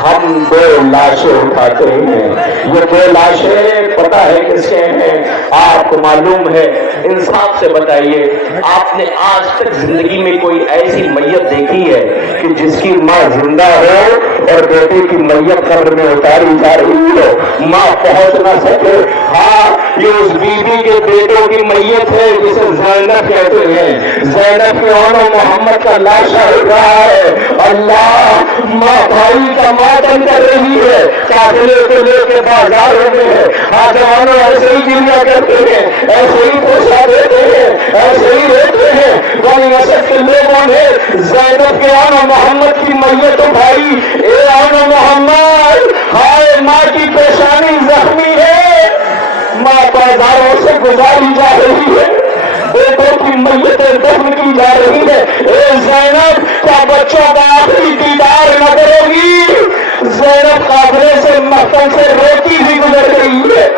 ہم دو لاشیں اٹھاتے ہیں. یہ دو لاشیں پتہ ہے کس کے ہیں؟ آپ کو معلوم ہے؟ انصاف سے بتائیے، آپ نے آج تک زندگی میں کوئی ایسی میت دیکھی ہے کہ جس کی ماں زندہ ہو اور بیٹے کی میت قبر میں اتاری جا رہی ہو، ماں پہنچ نہ سکے؟ ہاں، یہ اس بیوی کے بیٹوں کی میت ہے جسے زینب کہتے ہیں. زینب کے اون و محمد کا لاشا اٹھ رہا ہے. اللہ، ماں بھائی کا ماتم کر رہی ہے، قافلے کو لے کے بازاروں میں ہے. نوجوانوں ایسے ہی گریا کرتے ہیں، ایسے ہی پوچھا دیتے ہیں، ایسے ہی روتے ہیں. بنی اسد کے لوگوں نے زینب کے اون و محمد کی میت اٹھائی. اے اون و محمد، ہائے ماں کی پیشانی زخمی ہے، ماں بازاروں سے گزاری جا رہی ہے، بیٹوں کی میتیں دفن کی جا رہی ہے. اے زینب، کیا بچوں کا آخری دیدار نہ کرو گی؟ زینب قافلے سے مختل سے روتی بھی گزر رہی ہے.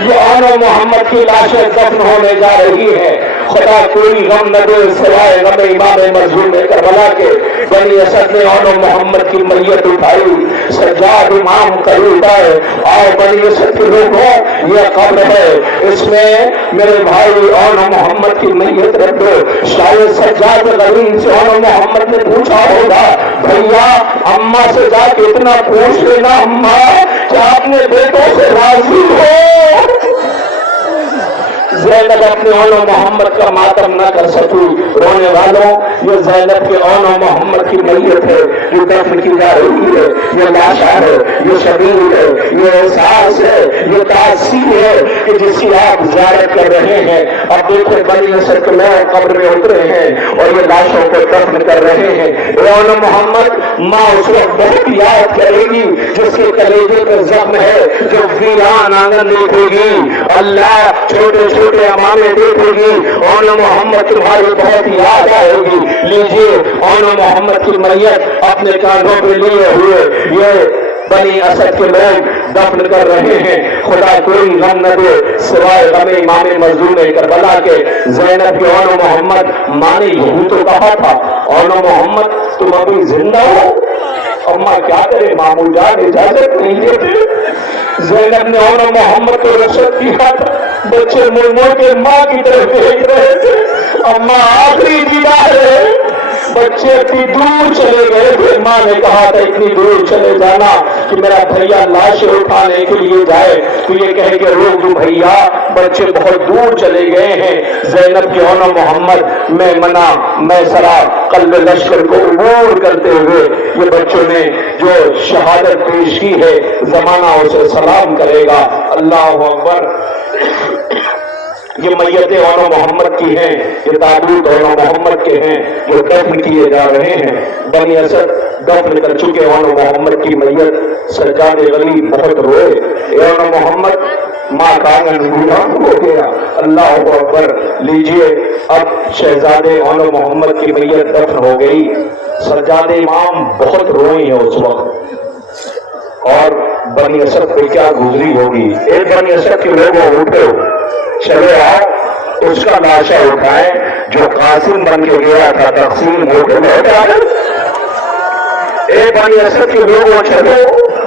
یہ اون و محمد کی لاشیں دفن ہونے جا رہی ہے. خدا کوئی غم نہ دے سوائے غم امام مظلوم کربلا کے. بنی اسد نے اون و محمد کی میت اٹھائی. سجاد امام قریب آئے. اور بنی اسد کے لوگوں، یہ قبر ہے، اس میں میرے بھائی اون و محمد کی میت رکھ دو. شاید سجاد غریب سے اون و محمد نے پوچھا ہوگا، بھیا اماں سے جا کے اتنا پوچھ لینا، اماں کیا اپنے بیٹوں سے راضی ہو؟ زینب اپنے اون و محمد کا ماتم نہ کر سکی. رونے والوں، یہ زینب کے اون و محمد کی میت ہے، یہ دفن کی جا رہی ہے. یہ لاشا ہے، یہ شبیر ہے، یہ احساس ہے، یہ تاثیر ہے کہ جس کی آپ زیارت کر رہے ہیں. اب دیکھیں بنی اسد کے لوگ قبر میں اترے ہیں اور یہ لاشوں کو دفن کر رہے ہیں. اون و محمد، ماں اس وقت بہت یاد کرے گی جس کے کلیجے پہ زخم ہے، جو ویران آنگن دیکھے گی. اللہ، چھوٹے چھوٹے امامے دیکھے گی. اون و محمد تمہاری بہت یاد آئے گی. لیجیے اون و محمد کی میت اپنے کاندھوں پہ لیے ہوئے یہ بنی اسد کے لوگ دفن کر رہے ہیں. خدا کوئی غم نہ دے سوائے غم امام مظلوم کربلا کے. زینب کے اون و محمد، ماں نے یہی تو کہا تھا، اون و محمد تم ابھی زندہ ہو. اماں کیا کرے، مامو جان اجازت نہیں دیتے. زینب نے اون و محمد کو رخصت کیا تھا. بچے مڑ مڑ کے ماں کی طرف دیکھ رہے تھے. اماں آخری دیدار ہے. بچے اتنی دور چلے گئے تھے. ماں نے کہا تھا اتنی دور چلے جانا کہ میرا بھیا لاش اٹھانے کے لیے جائے تو یہ کہے کہ روک دو بھیا، بچے بہت دور چلے گئے ہیں. زینب کے اون و محمد میں منا میں سرا قلب لشکر کو عبور کرتے ہوئے یہ بچوں نے جو شہادت پیش کی ہے، زمانہ اسے سلام کرے گا. اللہ اکبر. یہ میتیں اون و محمد کی ہیں، یہ تابوت اون و محمد کے ہیں، جو دفن کیے جا رہے ہیں. بنی اسد دفن کر چکے اون و محمد کی میت. سجاد غریب بہت روئے. اون و محمد، ماں کا آنگن ویران ہو گیا. اللہ اکبر. لیجئے اب شہزادے اون و محمد کی میت دفن ہو گئی. سجاد امام بہت روئی ہیں اس وقت. اور بنی اسد پہ کیا گزری ہوگی. ایک بنی اسد کے لوگوں اٹھے، چلے آؤ اس کا لاشا اٹھائیں جو قاسم بن کے گیا تھا تقسیم ہو کے لوٹ آئے. ایک بنی اسد کے لوگوں چلو،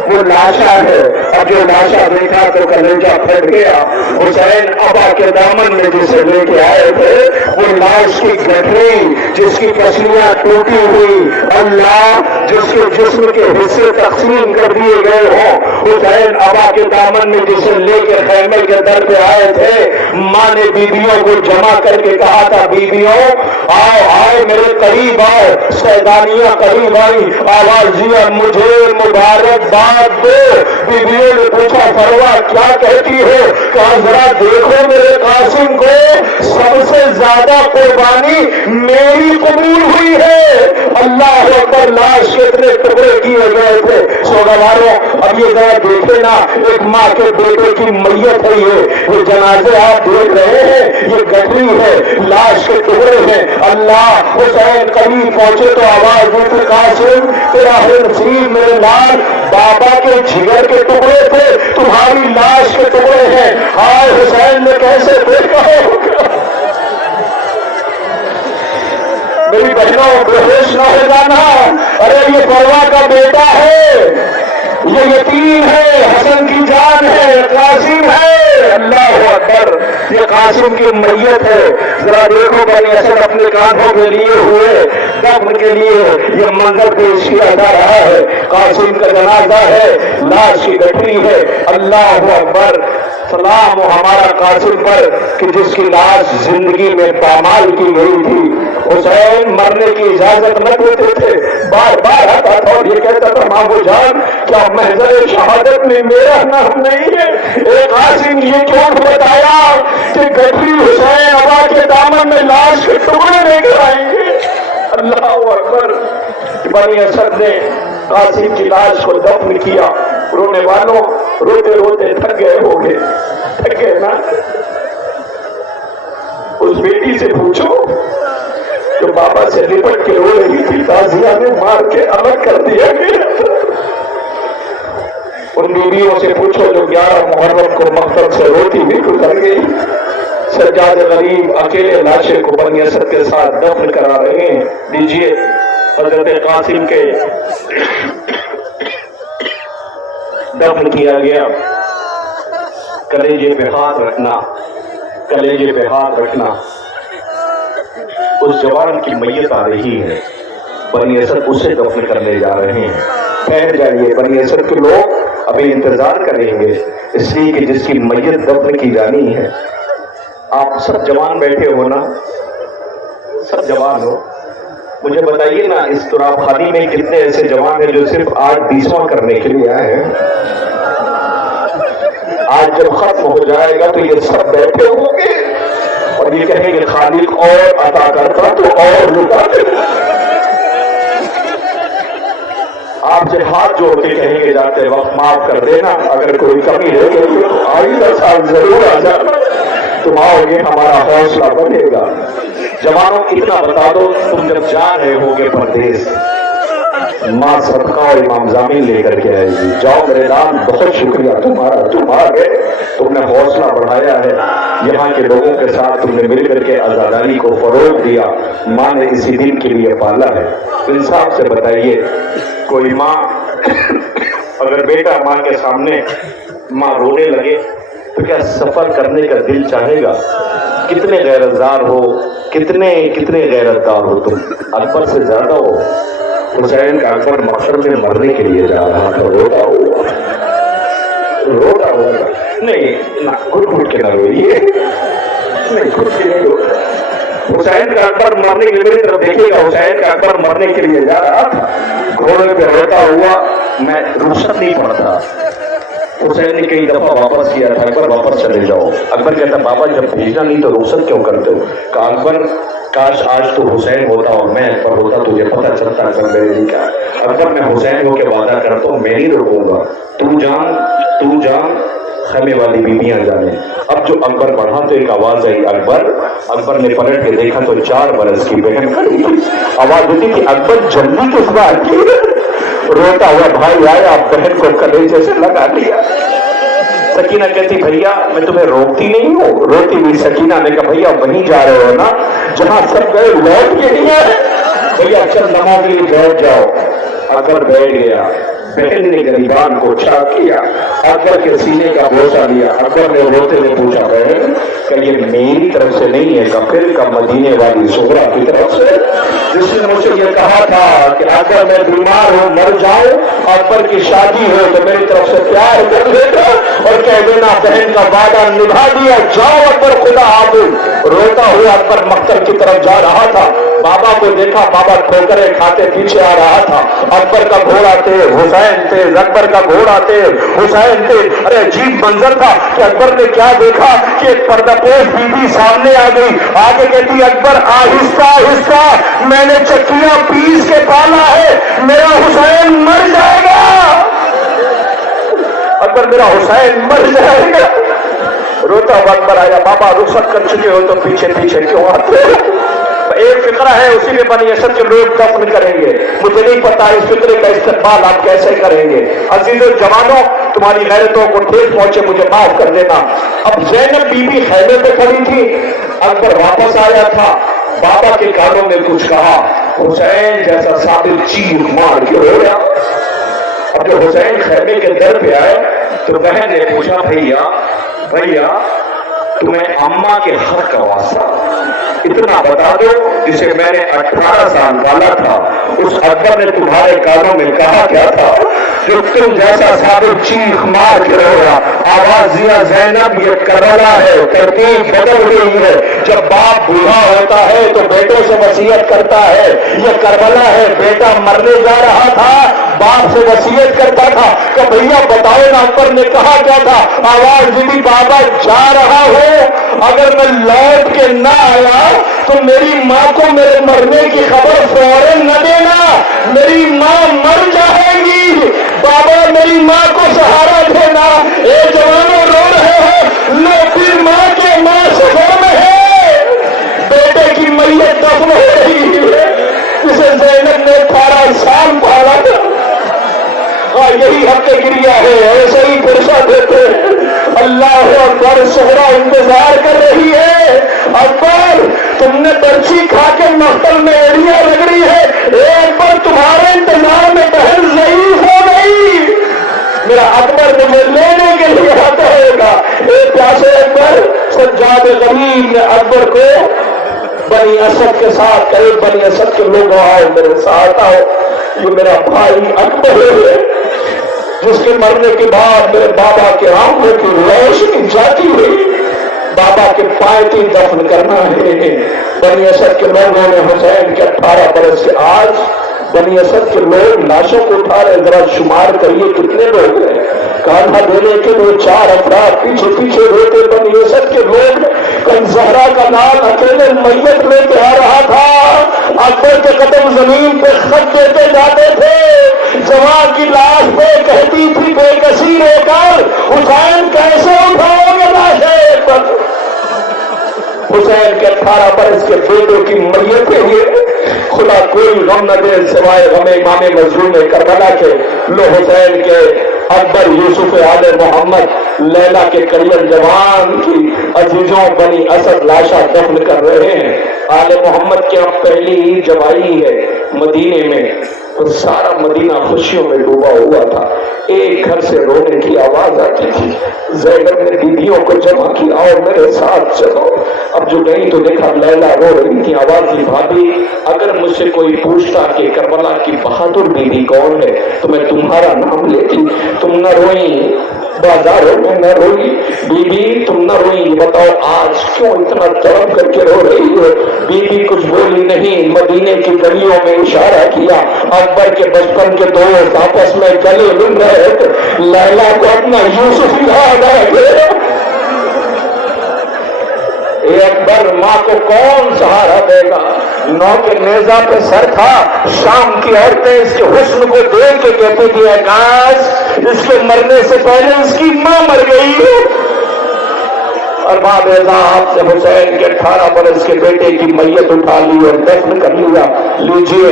وہ لاشا ہے. اب جو لاشا دیکھا تو کلیجہ پھٹ گیا. حسین ابا کے دامن میں جسے لے کے آئے تھے، وہ لاش کی گٹھری جس کی پسلیاں ٹوٹی ہوئی، اللہ جس کے جسم کے حصے تقسیم کر دیے گئے ہوں. حسین ابا کے دامن میں جسے لے کے خیمے کے در پہ آئے تھے، ماں نے بیویوں کو جمع کر کے کہا تھا، بیویوں آؤ آؤ میرے قریب آؤ. سیدانیاں قریب آئی، آواز دیا مجھے مبارکباد دو. بیویوں نے پوچھا فروا کیا کہتی ہو؟ کہا ذرا دیکھو میرے قاسم کو، سب سے زیادہ قربانی میری قبول ہوئی ہے. اللہ اکبر. لاش کے اتنے ٹکڑے کیے گئے تھے. سوگواروں اب یہ ذرا دیکھے نا، ایک ماں کے بیٹے کی میت ہے. یہ جنازے آپ دیکھ رہے ہیں، یہ گٹری ہے، لاش کے ٹکڑے ہیں. اللہ. حسین قریب پہنچے تو آواز دیتے قاسم تیرا نصیب میرے لال بابا کے جگر کے ٹکڑے تھے، تمہاری لاش کے ٹکڑے ہیں. ہائے حسین نے کیسے دیکھا ہوگا. میری بہنوں بے ہوش نہ ہو جانا. ارے یہ فروا کا بیٹا ہے، یہ یتیم ہے، حسن کی جان ہے، قاسم ہے، اللہ اکبر، یہ قاسم کی میت ہے۔ ذرا دیکھو بنی اسد اپنے کاندھوں کے لیے ہوئے دفن کے لیے یہ منظر پیش کیا جا رہا ہے۔ قاسم کا جنازہ ہے، لاش کی گٹھری ہے، اللہ اکبر۔ سلام ہو ہمارا قاسم پر کہ جس کی لاش زندگی میں پامال کی گئی تھی۔ حسین مرنے کی اجازت نہ دیتے تھے، بار بار آتا تھا اور یہ کہتا تھا مامو جان کیا محضر شہادت میں میرا نام نہیں ہے؟ اے قاسم یہ کیوں بتایا کہ گٹری حسین ابا کے دامن میں لاش کے ٹکڑے لے کر آئیں گے؟ اللہ اکبر۔ بنی اسد نے قاسم کی لاش کو دفن کیا۔ رونے والوں روتے روتے تھک گئے ہو گے، تھک گئے نا؟ اس بیٹی سے پوچھو جو بابا سے لپٹ کے رو رہی تھی، تازیہ نے مار کے الگ کر دیا گیا۔ ان بیویوں سے پوچھو جو 11 محرم کو مقتل سے روتی ہوئی گزر گئی۔ سجاد غریب اکیلے لاشے کو بنی اسد کے ساتھ دفن کرا رہے ہیں۔ دیجئے حضرت قاسم کے دفن کیا گیا۔ کلیجے پہ ہاتھ رکھنا، کلیجے پہ ہاتھ رکھنا۔ اس جوان کی میت آ رہی ہے، بنی اسد اسے دفن کرنے جا رہے ہیں۔ ٹھہر جائیے، بنی اسد کے لوگ ابھی انتظار کریں گے، اس لیے کہ جس کی میت دفن کی جانی ہے۔ آپ سب جوان بیٹھے ہو نا؟ سب جوان ہو؟ مجھے بتائیے نا اس تراب خانی میں کتنے ایسے جوان ہیں جو صرف آج 20واں کرنے کے لیے آئے ہیں؟ آج جب ختم ہو جائے گا تو یہ سب بیٹھے ہوں گے اور یہ کہیں گے خالق اور عطا کرتا تو اور لٹا دیتا۔ آپ سے ہاتھ جوڑ کے کہیں گے جاتے وقت معاف کر دینا، اگر کوئی کمی رہ گئی تو آئندہ سال ضرور آ جانا، تم آؤ گے ہمارا حوصلہ بنے گا۔ جوانوں اتنا بتا دو، تم جب جا رہے ہوگے پردیس، ماں صدقہ اور امام زامین لے کر کے آئے گی۔ جاؤ میرے نام، بہت شکریہ تمہارا، تم آ گئے، تم نے حوصلہ بڑھایا ہے، یہاں کے لوگوں کے ساتھ تم نے مل کر کے آزاداری کو فروغ دیا، ماں نے اسی دن کے لیے پالا ہے۔ انصاف سے بتائیے، کوئی ماں اگر بیٹا ماں کے سامنے ماں رونے لگے تو کیا سفر کرنے کا دل چاہے گا؟ کتنے غیرتدار ہو، کتنے غیرتدار ہو تم، اکبر سے زیادہ ہو۔ حسین کا اکبر مقصد میں مرنے کے لیے جا رہا تھا، روتا ہوا تھا۔ نہیں گھٹ گھٹ کے نہ روئیے، نہیں گھٹ کے نہیں روتا۔ حسین کا اکبر مرنے کے لیے، طرف دیکھیے گا، حسین کا اکبر مرنے کے لیے جا رہا تھا، گھوڑے پہ روتا ہوا۔ میں رخصت نہیں پڑتا، حسین نے کئی دفعہ واپس کیا تھا، اکبر واپس چلے جاؤ۔ اکبر کہتا بابا جب بھیجنا نہیں تو رخصت کیوں کرتے ہو؟ کہا اکبر کاش آج تو حسین ہوتا اور میں اکبر ہوتا، تجھے پتہ چلتا اکبر میرے نہیں کہا۔ اکبر میں حسین ہو کے وعدہ کرتا ہوں میں نہیں رکوں گا، تو جان خیمے والی بیویاں جانے۔ اب جو اکبر بڑھا تو ایک آواز آئی اکبر۔ اکبر نے پلٹ کے دیکھا تو 4 برس کی بہن کھڑی تھی۔ آواز ہوتی کہ اکبر جلدی کس بات کی؟ روتا ہوا بھائی آیا، بہن کو کلیجے سے لگا دیا۔ سکینہ کہتی بھیا میں تمہیں روکتی نہیں ہوں، روتی ہوئی سکینہ نے کہا بھیا وہیں جا رہے ہو نا جہاں سب گئے، لوٹ کے نہیں آئے؟ بھیا چل نمازی بیٹھ جاؤ۔ اکبر بیٹھ گیا، بہن نے غریبان کو چھا کیا، اکبر کے سینے کا بوسہ لیا۔ اکبر نے روتے ہوئے پوچھا بہن کہ یہ میری طرف سے نہیں ہے، کفر کا مدینے والی سغرا کی طرف سے، جس نے مجھے یہ کہا تھا کہ اگر میں بیمار ہوں مر جاؤں، اکبر کی شادی ہو تو میری طرف سے پیار کر دینا اور کہہ دینا بہن کا وعدہ نبھا دیا، جاؤ اکبر خدا حافظ۔ روتا ہوا اکبر مقتل کی طرف جا رہا تھا، بابا کو دیکھا، بابا ٹھوکریں کھاتے پیچھے آ رہا تھا۔ اکبر کا گھوڑا تیز، حسین تیز، اکبر کا گھوڑا تیز، حسین تیز۔ ارے عجیب منظر تھا کہ اکبر نے کیا دیکھا کہ ایک پردہ پوش بی بی سامنے آ گئی، آگے کہتی اکبر آہستہ آہستہ، میں نے چکیاں پیس کے پالا ہے، میرا حسین مر جائے گا، اکبر میرا حسین مر جائے گا۔ روتا ہوا اکبر آیا، بابا رخصت کر چکے ہو تو پیچھے پیچھے کیوں آتے؟ ایک فقرہ ہے اسی میں بنی اسد کے لوگ دفن کریں گے، مجھے نہیں پتا اس فقرے کا استقبال آپ کیسے کریں گے۔ عزیزو جوانوں تمہاری غیرتوں کو ٹھیس پہنچے مجھے معاف کر دینا۔ اب زینب بی بی خیمے پہ کھڑی تھی، اکبر واپس آیا تھا، بابا کے کانوں میں کچھ کہا، حسین جیسا ثابت چیخ مار کے ہو گیا۔ اب جو حسین خیمے کے در پہ آئے تو بہن نے پوچھا بھیا تمہیں اماں کے حق کا واسطہ اتنا بتا دو جسے میں نے 18 سال والا تھا اس اکبر نے تمہارے کانوں میں کہا کیا تھا جو تم جیسا ثابت چیخ مار کے رہا آواز دیا زینب یہ کربلا ہے ترتیب بدل گئی ہے جب باپ بوڑھا ہوتا ہے تو بیٹے سے وصیت کرتا ہے یہ کربلا ہے بیٹا مرنے جا رہا تھا باپ سے وصیت کرتا تھا کہ بھیا بتاؤ نا اکبر نے کہا کیا تھا آواز دی بابا جا رہا ہوں اگر میں لوٹ کے نہ آیا تو میری ماں کو میرے مرنے کی خبر فوراً نہ دینا میری ماں مر جائے گی بابا میری ماں کو سہارا دینا اے جوانوں رو رہے ہیں لو پھر ماں کے ماں سفر میں ہے بیٹے کی میت دفن ہو رہی ہے جسے زینب نے 18 سال پالا تھا یہی حق گریا ہے ایسے ہی فرصہ دیتے اللہ اکبر سہرا انتظار کر رہی ہے اکبر تم نے برچی کھا کے مختل میں ایڑیاں لگ رہی ہے اے اکبر تمہارے انتظار میں بہن ضعیف ہو گئی میرا اکبر مجھے لینے کے لیے آتا ہوگا اے پیاسے اکبر سجاد غریب نے اکبر کو بنی اسد کے ساتھ کہے بنی اسد کے لوگ آؤ میرے ساتھ آؤ یہ میرا بھائی اکبر ہے جس کے مرنے کے بعد میرے بابا کے آنکھوں کی روشنی جاتی ہوئی بابا کے پائے دفن کرنا ہے بنی اسد کے لوگوں نے حسین کے 18 برس سے آج بنی اسد کے لوگ لاشوں کو اٹھا رہے ذرا شمار کریے کتنے لوگ ہیں کاندھا دینے کے لیے 4 افراد پیچھے پیچھے روتے بنی اسد کے لوگ کل زہرا کا لال اکیلے میت لے کے آ رہا تھا اکبر کے قدم زمین پہ خط دیتے جاتے تھے جوان کی لاش پہ کہتی تھی بے کسی رو کر حسین کیسے اٹھاؤ گے لاشیں پر حسین کے 18 برس کے بیٹے کی میتیں ہوئے خدا کوئی غم نہ دے سوائے غم امام مظلوم کربلا کے لو حسین کے اکبر یوسف آل محمد لیلا کے کریل جوان کی عزیزوں بنی اسد لاشا دفن کر رہے ہیں آل محمد کے اب پہلی عید جب آئی ہے مدینے میں تو سارا مدینہ خوشیوں میں ڈوبا ہوا تھا ایک گھر سے رونے کی آواز آتی تھی زینب نے بیویوں کو جمع کیا اور میرے ساتھ چلو اب جو گئی تو دیکھا لیلا رو رہی تھی آواز دی بھابھی اگر مجھ سے کوئی پوچھتا کہ کربلا کی بہادر بیوی کون ہے تو میں تمہارا نام لیتی تم نہ روئی بازاروں میں نہ روئی بی بی تم نہ روئی بتاؤ آج کیوں اتنا تڑپ کر کے رو رہی ہو بی بی کچھ بولی نہیں مدینے کی گلیوں میں اشارہ کیا اکبر کے بچپن کے دوست آپس میں گلے مل رہے تھے لیلا کو اپنا یوسف یاد آ گیا اے اکبر ماں کو کون سہارا دے گا نو کے نیزہ پہ سر تھا شام کی عورتیں اس کے حسن کو دیکھ کے کہتی تھی کاش اس کے مرنے سے پہلے اس کی ماں مر گئی اور ماں بیزا آپ نے حسین کے 18 برس کے بیٹے کی میت اٹھا لی اور دفن کر لیا لیجئے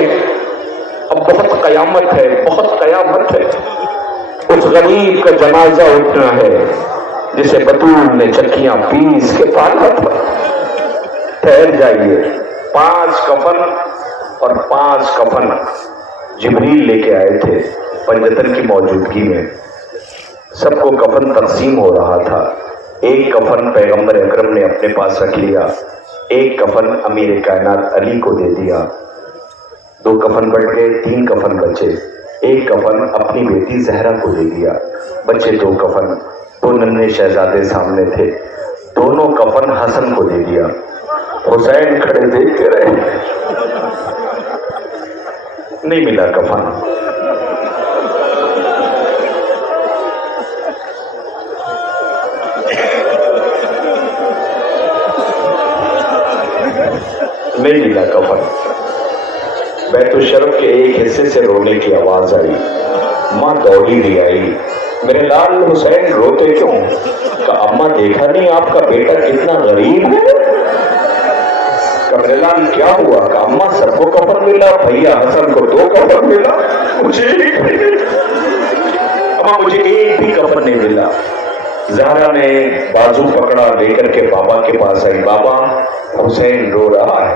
اب بہت قیامت ہے بہت قیامت ہے اس غریب کا جنازہ اٹھنا ہے جسے بطول نے چکیاں پیس کے پالا تھا ٹھہر جائیے 5 کفن اور 5 کفن جبریل لے کے آئے تھے پنجتن کی موجودگی میں سب کو کفن تقسیم ہو رہا تھا ایک کفن پیغمبر اکرم نے اپنے پاس رکھ لیا ایک کفن امیر کائنات علی کو دے دیا 2 کفن بٹ گئے 3 کفن بچے ایک کفن اپنی بیٹی زہرا کو دے دیا بچے 2 کفن 2 ننھے شہزادے سامنے تھے دونوں کفن حسن کو دے دیا حسین کھڑے دیکھتے رہے نہیں ملا کفن نہیں ملا کفن بیت الشرف کے ایک حصے سے رونے کی آواز آئی ماں دوڑی بھی آئی میرے لال حسین روتے کیوں کہ اماں دیکھا نہیں آپ کا بیٹا کتنا غریب ہے لال کیا ہوا کہ اماں سب کو کفن ملا بھیا حسن کو 2 کفن ملا مجھے اماں مجھے ایک بھی کفن نہیں ملا زہرا نے بازو پکڑا لے کر کے بابا کے پاس آئی بابا حسین رو رہا ہے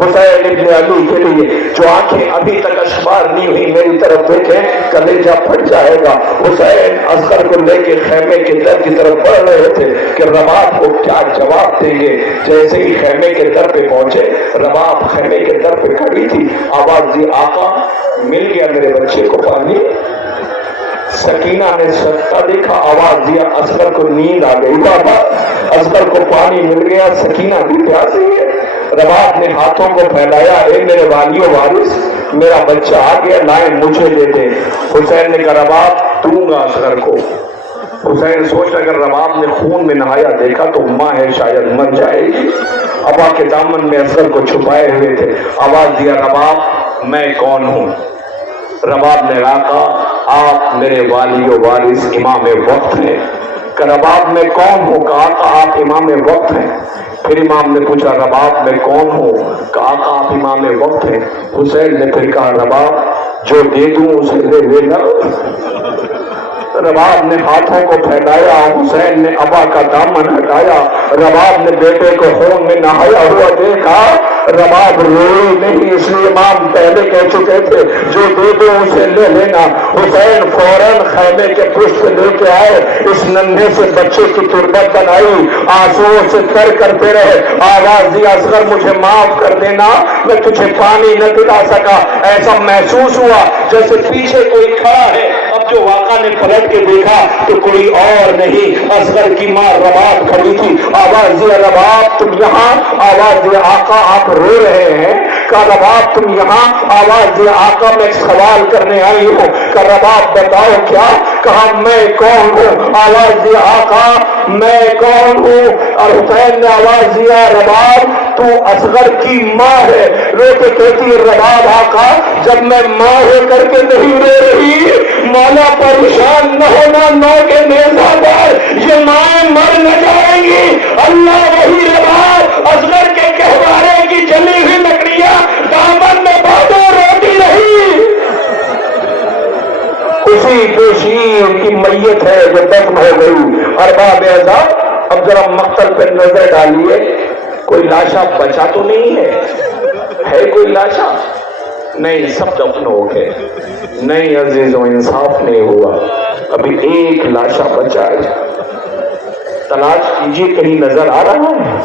حسین ابن علی کے لیے جو آنکھیں ابھی تک اشبار نہیں ہوئی میری طرف دیکھیں کلیجہ پھٹ جائے گا. حسین اصغر کو لے کے خیمے کے در کی طرف بڑھ رہے تھے کہ رباب کو کیا جواب دیں گے. جیسے ہی خیمے کے در پہ پہنچے رباب خیمے کے در پہ کھڑی تھی. آواز دی آقا مل گیا میرے بچے کو پانی. سکینہ نے سکتا دیکھا, آواز دیا اصغر کو نیند آ گئی. بابا اصغر کو پانی مل گیا, سکینہ بھی پیاسی ہے. رباب نے ہاتھوں کو پھیلایا, اے میرے والیو وارث میرا بچہ آ گیا, لائیں مجھے دیتے. حسین نے کہا رباب دوں گا اصغر کو. حسین سوچ اگر رباب نے خون میں نہایا دیکھا تو ماں ہے شاید مر جائے گی. ابا کے دامن میں اصغر کو چھپائے ہوئے تھے. آواز دیا رباب میں کون ہوں. رباب نے کہا آپ میرے والی و وارث امام وقت ہیں. کہ رباب میں کون ہوں. کہا آپ امام وقت ہیں. پھر امام نے پوچھا رباب میں کون ہوں. کہا آپ امام وقت ہیں. حسین نے پھر کہا رباب جو دے دوں اسے لے لینا. رباب نے ہاتھوں کو پھیلایا, حسین نے ابا کا دامن ہٹایا. رباب نے بیٹے کو خون میں نہایا ہوا دیکھا. رباب روئی نہیں, اس لیے امام پہلے کہہ چکے تھے جو دے دو اسے لے لینا. حسین فوراً خیمے کے پشت لے کے آئے, اس ننھے سے بچے کی تربت بنائی, آنسوؤں سے تر کرتے رہے. آواز دی اصغر مجھے معاف کر دینا, میں تجھے پانی نہ پلا سکا. ایسا محسوس ہوا جیسے پیچھے کوئی کھڑا ہے. اب جو واقعہ نے پلٹ کے دیکھا تو کوئی اور نہیں, اصغر کی ماں رباب کھڑی تھی. آواز دیا رباب تم یہاں. آواز دیا آقا آپ رو رہے ہیں. کہا رباب تم یہاں. آواز دیا آقا میں سوال کرنے آئی ہوں. کہا رباب بتاؤ کیا. کہا میں کون ہوں. آواز دیا آقا میں کون ہوں. اور حسین نے آواز دیا رباب تو اصغر کی ماں ہے. رو کے کہتی رباب آقا جب میں ماں ہو کر کے نہیں رو رہی, مولا پریشان نہ ہونا, نو کے نیزہ دار یہ مائیں مر نہ جائیں گی. اللہ وہی رباب اصغر کے گہوارے کی جلی ہوئی لکڑیاں دامن میں باندھو روتی رہی. اسی پیشین کی میت ہے جو دفن ہو گئی. ارباب اعزاز اب ذرا مقتل پہ نظر ڈالیے, کوئی لاشا بچا تو نہیں ہے کوئی لاشا نہیں, سب دفن ہو گئے. نہیں عزیزوں انصاف نہیں ہوا, ابھی ایک لاشا بچا ہے. تلاش کیجیے کہیں نظر آ رہا ہے.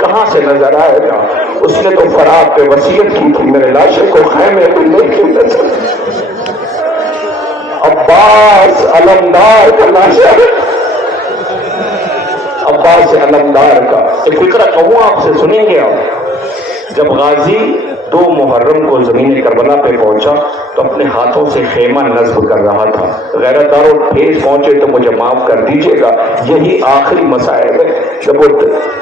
کہاں سے نظر آئے گا. اس نے تو فرات پہ وصیت کی تھی میرے لاشے کو خیمے پہ لے کے نظر. عباس علمدار کا لاشا ہے. عباس علمدار کا ایک فکرہ کہوں آپ سے, سنیں گے آپ. جب غازی 2 محرم کو زمین کربلا پہ پہنچا تو اپنے ہاتھوں سے خیمہ نصب کر رہا تھا. غیرت داروں ٹھیس پہنچے تو مجھے معاف کر دیجیے گا, یہی آخری مسائل ہے. جب وہ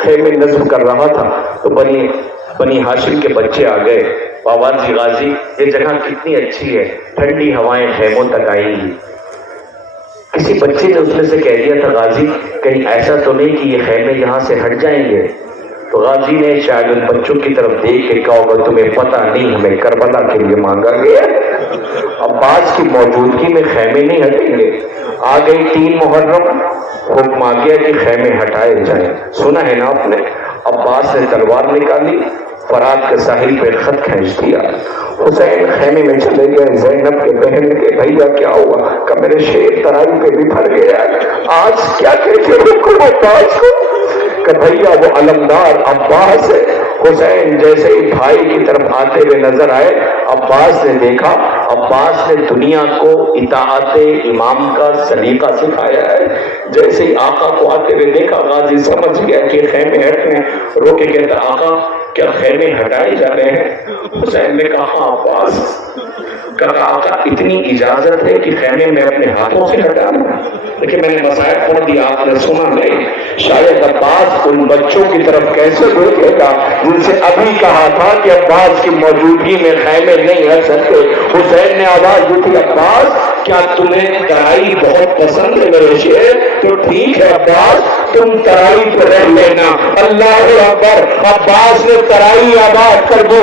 خیمے نصب کر رہا تھا تو بنی ہاشم کے بچے آ گئے. آواز دی غازی یہ جگہ کتنی اچھی ہے, ٹھنڈی ہوائیں خیموں تک آئیں گی. کسی بچے نے اس میں سے کہہ دیا تھا غازی کہیں ایسا تو نہیں کہ یہ خیمے یہاں سے ہٹ جائیں گے. تو غازی نے شاید ان بچوں کی طرف دیکھ کے کہا ہوگا تمہیں پتہ نہیں ہمیں کربلا کے لیے مانگا گیا. عباس کی موجودگی میں خیمے نہیں ہٹیں گے. آ گئی 3 محرم, حکم آ گیا کہ خیمے ہٹائے جائیں. سنا ہے نا آپ نے. عباس نے تلوار نکالی, فرات کے ساحل پہ خط کھینچ دیا. حسین خیمے میں چلے گئے. زینب کے بہن کے بھیا کیا ہوا. کہ میرے شیر ترائی پہ بھی پھر گیا. آج کیا کہتے رکو عباس کو کہ بھیا وہ علمدار عباس ہے. حسین جیسے ہی بھائی کی طرف آتے ہوئے نظر آئے, عباس نے دیکھا. عباس نے دنیا کو اطاعت امام کا سلیقہ سکھایا ہے. جیسے ہی آقا کو آتے ہوئے دیکھا غازی سمجھ گیا کہ خیمے ہٹنے. رو کے کہتا آقا کیا خیمے ہٹائے جا رہے ہیں. حسین نے کہا عباس. کہا آقا اتنی اجازت ہے کہ خیمے میں اپنے ہاتھوں سے ہٹانا. لیکن میں نے مسائل پڑھ دیا, آپ نے سنا نہیں. شاید عباس ان بچوں کی طرف کیسے دیکھے گا جن سے ابھی کہا تھا کہ عباس کی موجودگی میں خیمے نہیں ہٹ سکتے. حسین نے آواز دی تھی عباس کیا تمہیں ترائی بہت پسند ہے میرے شیر. تو ٹھیک ہے عباس تم ترائی پہ رہ لینا. اللہ اکبر. عباس نے ترائی آباد کر دی.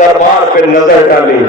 دربار پہ نظر ڈالی۔